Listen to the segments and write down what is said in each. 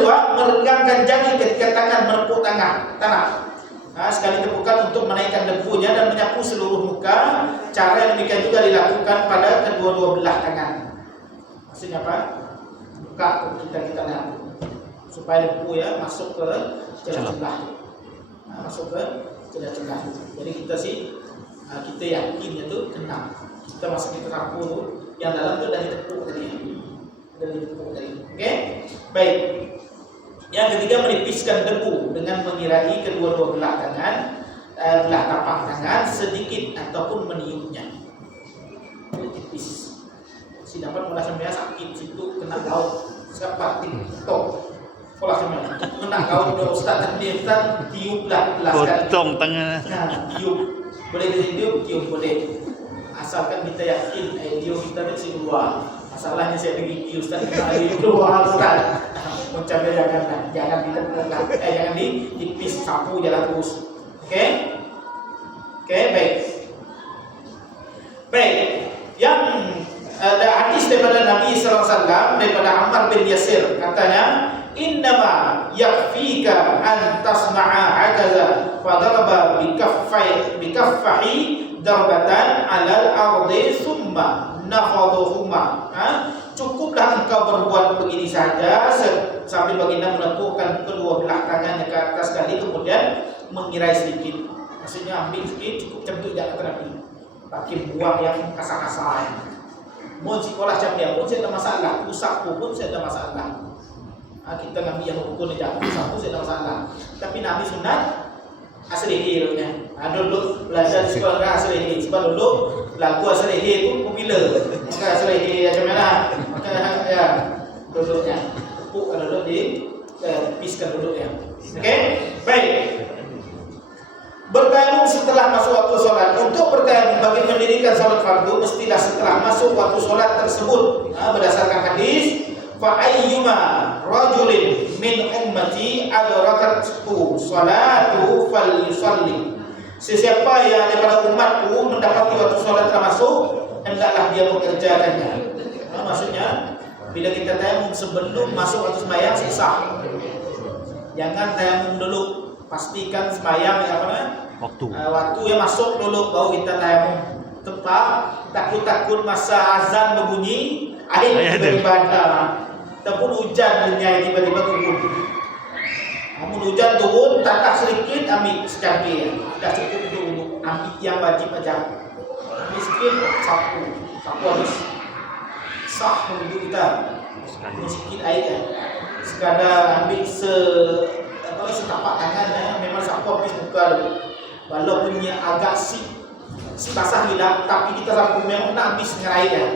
kedua, merenggangkan jari ketika tangan menepuk tanah. Sekali tepukan untuk menaikkan debunya dan menyapu seluruh muka. Cara yang demikian juga dilakukan pada kedua-dua belah tangan. Maksudnya apa? Buka kita lihat supaya debu ya masuk ke celah-celah. Masuk ke celah-celah. Jadi kita yakin itu kena. Kita masuk ke sapu tu, yang dalam tu dah ditepuk tadi. Okey? Baik. Yang ketiga, menipiskan debu dengan mengirai kedua-dua belah tangan, belah tapak tangan sedikit ataupun meniupnya. Tipis. Si dapat mula sampai sakit situ kena gaut, siapa TikTok. Pola sampai kena gaut do ustaz tadi ustaz tiuplah belah sekali. Potong tangan. Tiup. Boleh tiup boleh. Asalkan kita yakin tiup kita mesti dua. Masalahnya saya pergi ustaz kali dua ustaz. Mencapai jangan ditepuk, jangan ditipis, sapu jalan terus. Oke, baik. Yang ada hadis daripada Nabi sallallahu alaihi wasallam daripada Ammar bin Yasir, katanya, "Innama yakfika an tasma'a hakaza fadaraba bikaffahi darbatan 'alal ardi thumma nafadhuhuma." Cukuplah engkau berbuat begini saja sambil baginda menepukkan kedua belah tangannya ke atas sekali, kemudian mengirai sedikit. Maksudnya ambil sedikit, cukup cemtuk jangan terapi. Pakai buang yang kasar-kasar. Mau sekolah camnya pun saya ada masalah, usap pun saya ada masalah. Kita ngambil yang hukum aja, usap pun saya ada masalah. Tapi Nabi sunat aslihi dulunya. Dulu belajar di sekolah aslihi. Sebab dulu lagu aslihi itu popular. Maka aslihi macam mana? Maka ya duduknya. Tepuk duduk piskan duduknya. Oke? Baik. Bertayamum setelah masuk waktu sholat. Untuk bertayamum bagi mendirikan sholat fardu mestilah setelah masuk waktu sholat tersebut. Berdasarkan hadis, fa ayyuma rajulin min ummati adrakathu sholatu falyusalli. Sesiapa yang daripada umatku mendapati waktu sholat telah masuk, hendaklah dia mengerjakannya. Maksudnya bila kita tayamum sebelum masuk waktu sembahyang sah. Jangan tayamum dulu. Pastikan sembahyang waktu yang masuk dulu baru kita tayamum. Tepat, takut masa azan berbunyi air beribadah. Ataupun hujan tiba-tiba turun. Namun hujan turun, tatah sedikit ambil secangkir. Dah cukup untuk wuduk. Ambil yang wajib aja. Ambil sikit sapu habis. Sah wuduk kita. Ambil sikit air kan. Sekadar ambil setapak tangan memang sapu habis buka dulu. Walaupun dia agak basah hilang, tapi kita sapu memang nak habis dengan air kan.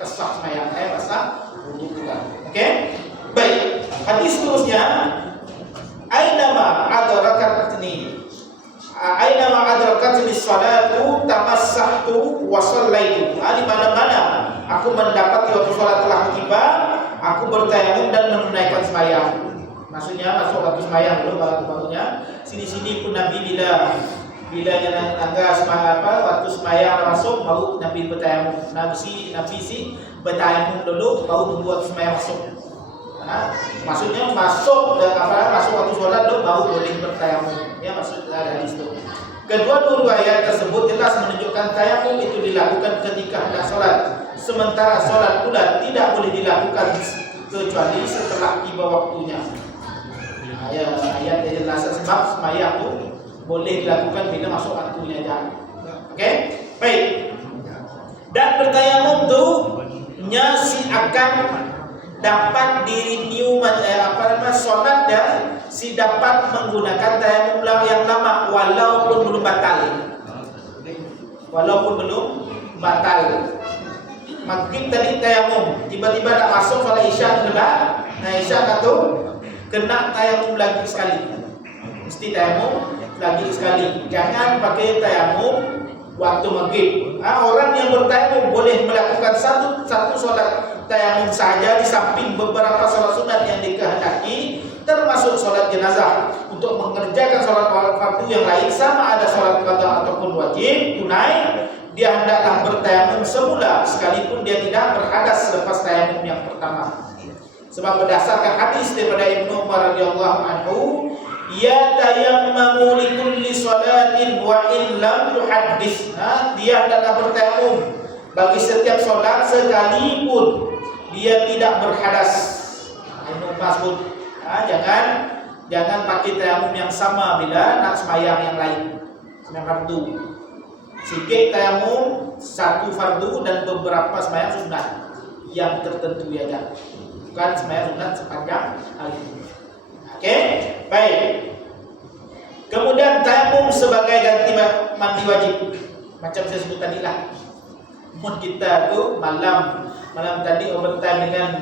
Kesah semayang basah wuduk kita. Okey? Baik. Hadis seterusnya, Ainama adrakatni salatu tamassahtu wa shallaitu. Di mana-mana aku mendapati waktu salat telah tiba, aku bertayamum dan menunaikan sembahyang. Maksudnya masuk waktu sembahyang dulu barunya. Sini-sini pun Nabi bila waktu sembahyang masuk baru Nabi bertayamum. Nabi bertayamum dulu baru tunggu waktu sembahyang masuk. Maksudnya masuk waktu sholat dulu baru boleh bertayamum. Ya maksud hadis itu. Kedua-dua riwayat tersebut jelas menunjukkan tayamum itu dilakukan ketika hendak sholat. Sementara sholat pula tidak boleh dilakukan kecuali setelah tiba waktunya. Ayat jelas sebab sembahyang itu boleh dilakukan bila masuk waktunya aja. Okey? Baik. Dan bertayamum tu akan dapat di-renew solat dan si dapat menggunakan tayamum yang lama walaupun belum batal. Maghrib tadi tayamum, tiba-tiba nak masuk solat Isya sudah. Isya kata kena tayamum lagi sekali. Mesti tayamum lagi sekali. Jangan pakai tayamum waktu maghrib. Orang yang bertayamum boleh melakukan satu solat tayamum saja di samping beberapa solat sunat yang dikehendaki, termasuk solat jenazah. Untuk mengerjakan solat fardu yang lain, sama ada solat qada ataupun wajib tunai, dia hendaklah bertayamum semula sekalipun dia tidak berhadas selepas tayamum yang pertama. Sebab berdasarkan hadis daripada Ibnu Umar radhiyallahu anhu, ya tayammamu li kulli salatin wa in lam tuhaddis. Dia adalah bertayamum bagi setiap solat sekalipun dia tidak berhadas. Ibnu Umar sebut, jangan pakai tayamum yang sama bila nak sembahyang yang lain, sembahyang fardu. Sikit tayamum satu fardu dan beberapa sembahyang sunat yang tertentu saja. Bukan sembahyang sunat sepanjang hari. Okey, baik. Kemudian tayamum sebagai ganti mandi wajib. Macam saya sebut tadi lah. Mun kita tu malam tadi overtime dengan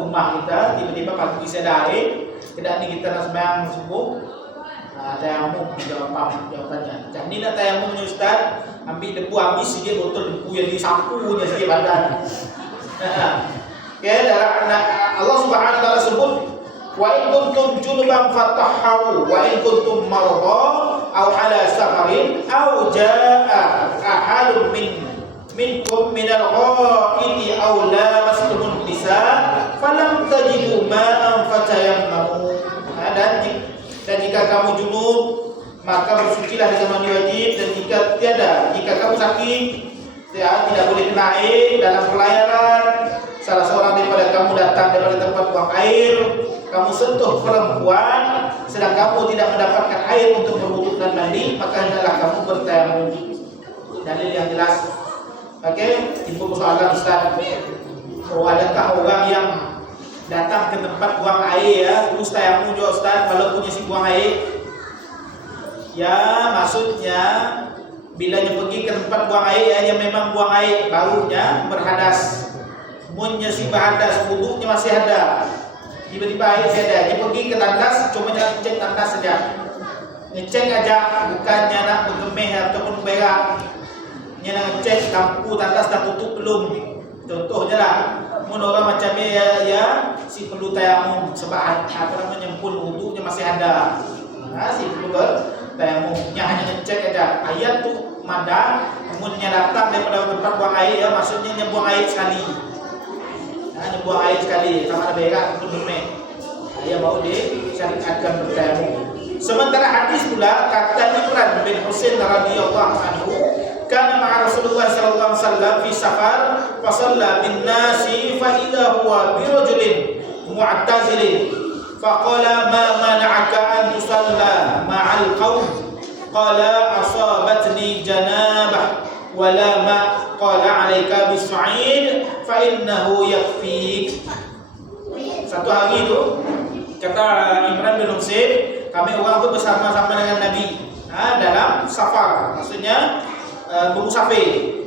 rumah kita, tiba-tiba pagi saya dah air, tidak ni kita nak sembahyang subuh. Tayamum jawabannya. Macam ni nak tayamum ni Ustaz, ambil debu habis sikit botol debu yang disapunya sikit badan. Ya, Allah Subhanahu wa taala sebut, wa in kuntum junuban fatahharu wa in kuntum marḍā aw 'alā safarin aw jaa'a ahadun minkum minal gha'iti aw lamastumun nisaa falam tajidu ma'an fatayammamu. Dan jika kamu junub maka bersucilah dengan mandi wajib, dan jika kamu sakit tidak boleh kena air dalam pelayaran, salah seorang daripada kamu datang daripada tempat buang air, kamu sentuh perempuan sedang kamu tidak mendapatkan air untuk berwudu dan mandi, maka hendaklah kamu bertayamum. Dalil yang jelas. Okey, timbul persoalan Ustaz, adakah orang yang datang ke tempat buang air terus tayamum juga Ustaz walaupun si buang air? Ya, maksudnya bila dia pergi ke tempat buang air, dia memang buang air, barunya berhadas. Munnya si berhadas, wudunya masih ada. Tiba-tiba air saya ada. Dia pergi ke tandas, cuma nak cek tandas saja. Ngecek aja, bukannya nak bergemeh ataupun berak. Dia nak ngecek lampu tandas dah tutup belum. Contohnya lah, mun orang macam ya si perlu tayamum sebab pun wudunya masih ada. Si perlu tayamum, hanya ngecek aja. Ayat tu mada, kemudian datang daripada tempat buang air, maksudnya dia buang air sekali. Dia buang air sekali, sama ada berak pun gemeh. Dia baru disyariatkan bertayamum. Sementara hadis pula kata Imran bin Husain radhiyallahu anhu, kana ma'a Rasulullah sallallahu alaihi wasallam fi safar fa shalla bin nasi fa idza huwa bi rajulin mu'tazilin fa qala ma mana'aka an tusalla ma'al qaum qala asabatni janabah wala ma qala 'alaika bis-sa'id fa innahu yakfik. Satu hari tu kata Imran bin Husain, kami orang tu bersama-sama dengan Nabi dalam safar, maksudnya bermusafir,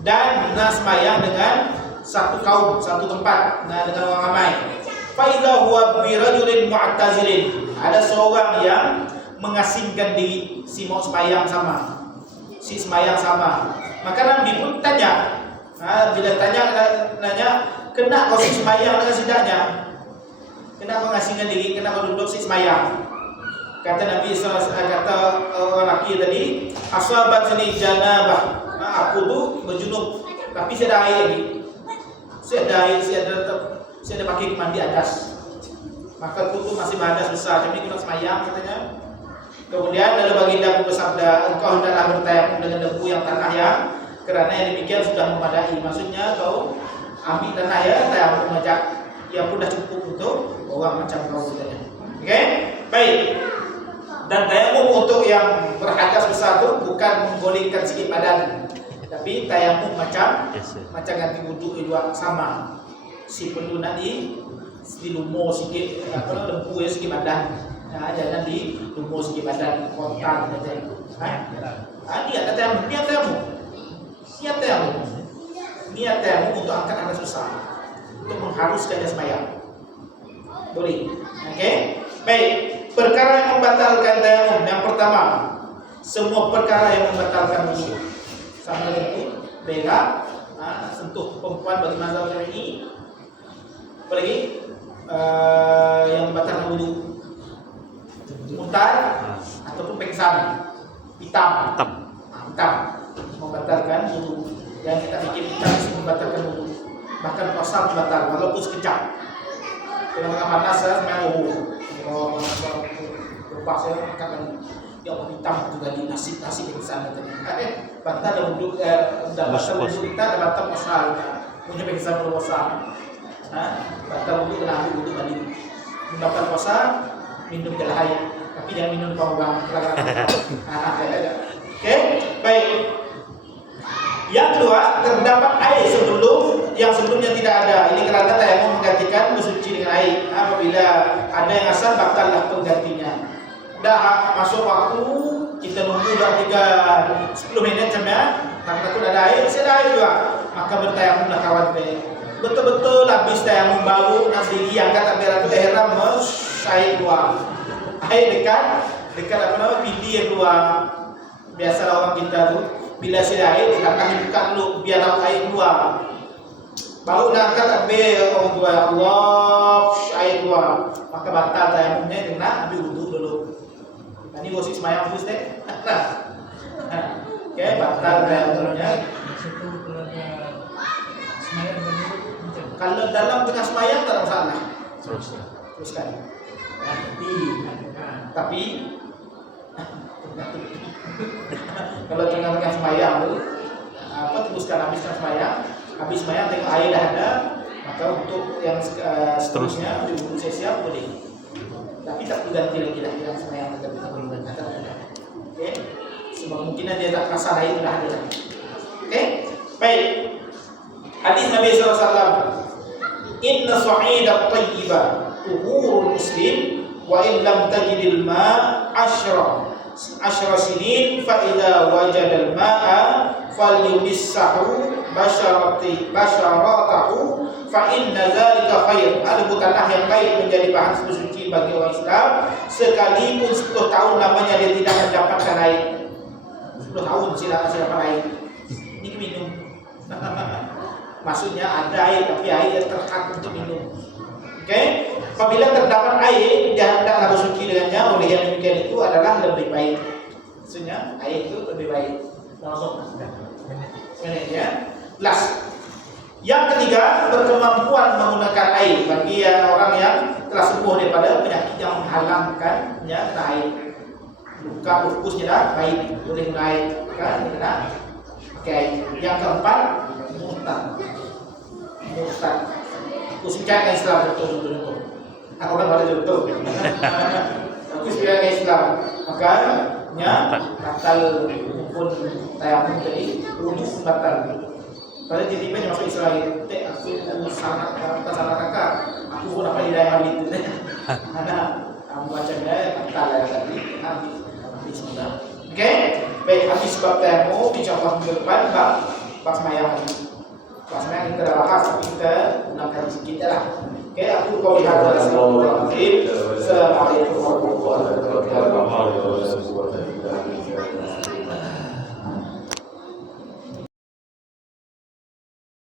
dan nak sembahyang dengan satu kaum, satu tempat, dengan orang ramai. Fa idza huwa bi rajulin mu'tazilin, ada seorang yang mengasingkan diri, si mau sembahyang sama, si sembahyang sama. Maka Nabi pun tanya, bila nanya, kena kau si sembahyang dengan sidaknya? Kena kau ngasingkan diri, kena kau duduk si sembahyang? Kata Nabi SAW, kata orang lelaki tadi, asabatni janabah. Aku tu berjunub, tapi saya ada air lagi. Saya ada pakai mandi adas. Maka aku tu masih berhadas besar. Macam ni aku nak semayang katanya. Kemudian lalu baginda pun bersabda, engkau hendaklah bertayamum dengan debu yang tanah yang, kerana yang demikian sudah memadai. Maksudnya kau ambil tanah ya, tayamum majak, yang pun dah cukup untuk orang macam kau katanya. Okey, baik. Dan tayamum untuk yang berhadas besar tu bukan menggolingkan sikit badan, tapi tayamum macam ganti wuduk juga sama. Si perlu nak dilumur sikit, lembu ya sikit badan. Jangan dilumur sikit badan, kontan saja. Dia ada tayamum, niat tayamum untuk angkat hadas besar, untuk mengharuskan dia sembahyang. Boleh. Okey. Baik. Perkara yang membatalkan tayamum, yang pertama, semua perkara yang membatalkan wudu. Sama dengan itu, berak, sentuh perempuan bagi mazhab Syafi'i. Apa lagi? Yang membatalkan wudu, muntah ataupun pingsan, hitam, membatalkan wudu. Yang kita fikir hitam itu membatalkan wudu. Bahkan puasa membatal walaupun sekejap. tengah panas semayang oh lupa saya katakan ya Allah hitam juga di nasi di sana tadi. Bantah ada wudhu bantah wudhu kita ada bantah puasa kita punya bangsa puasa. Bantah wudhu kena ambil wudhu balik. Mendapat puasa minum gelas air tapi jangan minum bawang. Oke, baik. Yang kedua, terdapat air yang sebelumnya tidak ada. Ini karena tayamum menggantikan bersuci dengan air. Apabila ada yang asal, batallah penggantinya. Dah masuk waktu, kita nunggu 10 menit sampai takut ada air, masih ada air juga. Maka bertayamumlah kawan be. Betul-betul habis tayamum baru nanti diangkat ambil ihram air keluar. Air dekat apa nama pidi yang keluar. Biasalah orang kita tuh bila sudah air dikatakan buka dulu biar air keluar. Baru nak angkat ambil orang tua Allah air keluar. Maka batal tayamumnya kena ambil wudu dulu. Ini posisi semayang terus deh. Oke, batal tayamumnya. Kalau dalam tengah semayang tak ada masalah. Teruskan. Tapi kalau tengah-tengah semayang tu teruskan habis semayang tengok air dah ada, maka untuk yang seterusnya untuk siap boleh. Tapi tak perlu ganti lagi lah yang semayang tetap kita Oke, sebab mungkin dia tak rasa air dah ada. Oke, baik. Hadis Nabi SAW, Inna su'ida tayyiba tuhurul muslim wa in lam tajidil ma' ashra sinin fa idza wajadal ma'a falyumissahu basharatahu fa inna dzalika khair. Ada bukanlah yang baik menjadi bahan suci bagi orang Islam sekalipun 10 tahun lamanya dia tidak mendapatkan air. 10 tahun tidak dapat air. Ini minum. Maksudnya ada air tapi air yang terhad untuk minum. Oke, apabila terdapat air dia hendaklah bersuci dengannya. Oleh yang demikian itu adalah lebih baik. Maksudnya air itu lebih baik. Langsung ya. Last. Yang ketiga, berkemampuan menggunakan air bagi orang yang telah sembuh daripada penyakit yang menghalangkannya kena air. Luka ukusnya dah baik, boleh guna air kan kena pakai air. Yang keempat, murtad. Aku sejarah Islam betul. Aku orang pada contoh. Aku sejarah Islam. Makanya batal pun tayamum tadi wujud batal. Pada tiba-tiba masuk Israel. Aku salah kakak. Aku pun apa hidayah hal itu. Karena kamu baca dia batal ya tadi. Habis sudah. Oke. Baik, habis bab tayamum dicontoh ke depan bab semayang. Pasnya kita bahas tapi kita gunakan sedikit lah. Oke, aku kau lihat. Assalamualaikum warahmatullahi wabarakatuh.